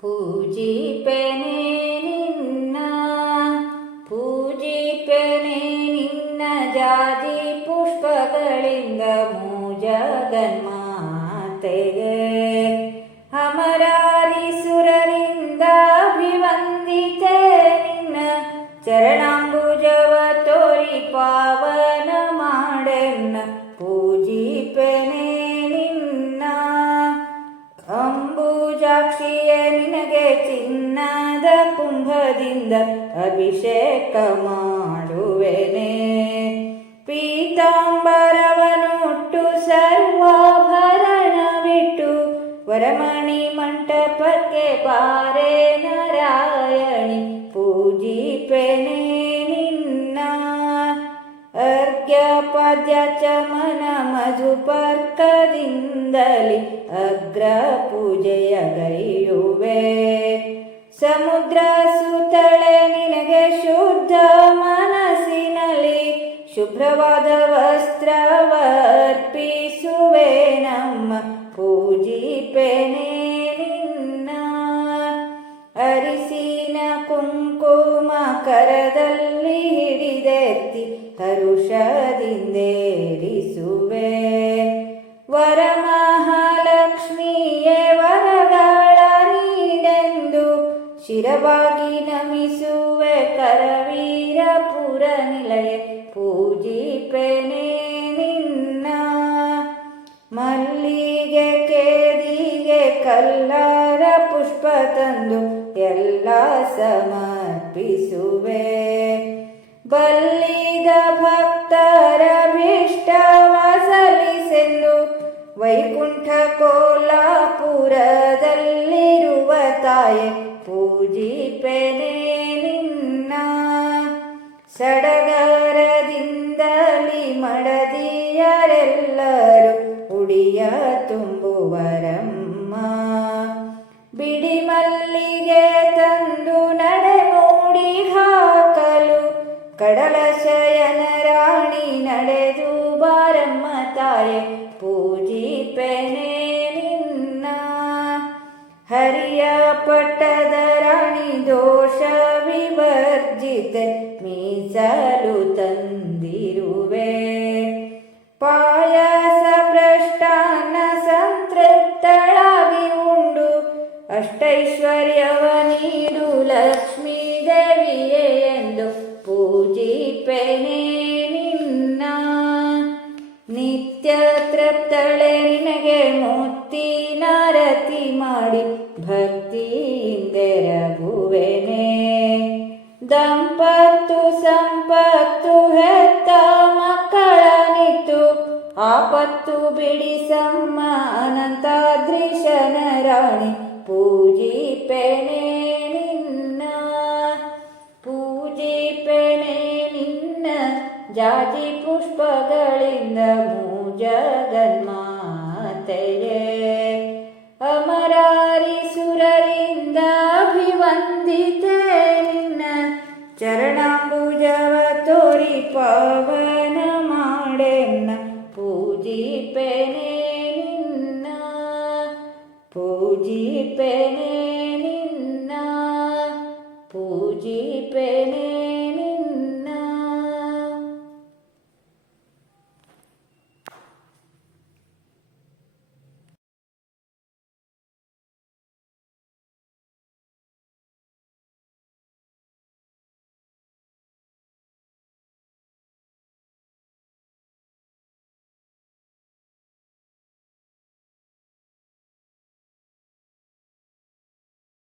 ಪೂಜಿಪೆನೆ ನಿನ್ನ ಪೂಜಿಪೆನೆ ನಿನ್ನ ಜಾತಿ ಪುಷ್ಪಗಳಿಂದ ಮೂಜಗನ್ಮಾತೆಗೆ ಅಮರಾರಿಸುರರಿಂದ ಅಭಿವಂದಿತೆ ನಿನ್ನ ಚರಣಾಂಬುಜವ ತೋರಿ ಪಾವನ ಮಾಡೆನ್ನ ಪೂಜಿಪೆನೆ ಕುಂಭದಿಂದ ಅಭಿಷೇಕ ಮಾಡುವೆನೆ. ಪೀತಾಂಬರವನುಟ್ಟು ಸರ್ವಾಭರಣವಿಟ್ಟು ವರಮಣಿ ಮಂಟಪಕ್ಕೆ ಪಾರೆ ನಾರಾಯಣಿ ಪೂಜಿಪೆನೆ ನಿನ್ನ. ಅರ್ಘ್ಯಪಾದ್ಯ ಚಮನ ಮಧುಪರ್ಕದಿಂದಲಿ ಅಗ್ರ ಪೂಜೆಯ ಗೈಯುವೆ ಸಮುದ್ರ ಶುಭ್ರವಾದ ವಸ್ತ್ರವರ್ಪಿಸುವೆ ನಮ್ಮ ಪೂಜಿಪೆನೆ ನಿನ್ನ. ಅರಿಸಿನ ಕುಂಕುಮ ಕರದಲ್ಲಿ ಹಿಡಿದೆತ್ತಿ ಹರುಷದಿಂದೇರಿಸುವೆ ವರಮಹಾಲಕ್ಷ್ಮಿಯೇ ವರಗಳ ನೀಡೆಂದು ಶಿರವಾಗಿ ಕಲ್ಲರ ಪುಷ್ಪ ತಂದು ಎಲ್ಲ ಸಮರ್ಪಿಸುವೆ. ಬಲ್ಲಿದ ಭಕ್ತರ ಸಲ್ಲಿಸೆಂದು ವೈಕುಂಠ ಕೋಲಾಪುರದಲ್ಲಿರುವ ತಾಯೆ ಪೂಜಿಪೆನೆ ನಿನ್ನ. ಸಡಗರದಿಂದಲಿ ಮಡದಿಯರೆಲ್ಲರೂ ಉಡಿಯ ಬಾರಮ್ಮ ತಾಯೆ ಪೂಜಿಪೆನೆ ನಿನ್ನ ಹರಿಯ ಪಟ್ಟದ ರಾಣಿ ದೋಷ ವಿವರ್ಜಿತೆ ಮೀಸಲು ತಂದಿರುವೆ ದಂಪತ್ತು ಸಂಪತ್ತು ಹೆತ್ತ ಮಕ್ಕಳ ನಿತ್ತು ಆಪತ್ತು ಬಿಡಿಸಮ್ಮ ಅನಂತಾದ್ರಿಶನ ರಾಣಿ. ಪೂಜಿ ಪೂಜಿಪೆನೆ ನಿನ್ನ ಪೂಜಿಪೆನೆ ನಿನ್ನ ಜಾತಿ ಪುಷ್ಪಗಳಿಂದ ತೋರಿ ಪಾವನ ಮಾಡೆನ್ನ ಪೂಜಿಪೆನೆ ನಿನ್ನ ಪೂಜಿಪೆನೆ ನಿನ್ನ ಪೂಜಿಪೆ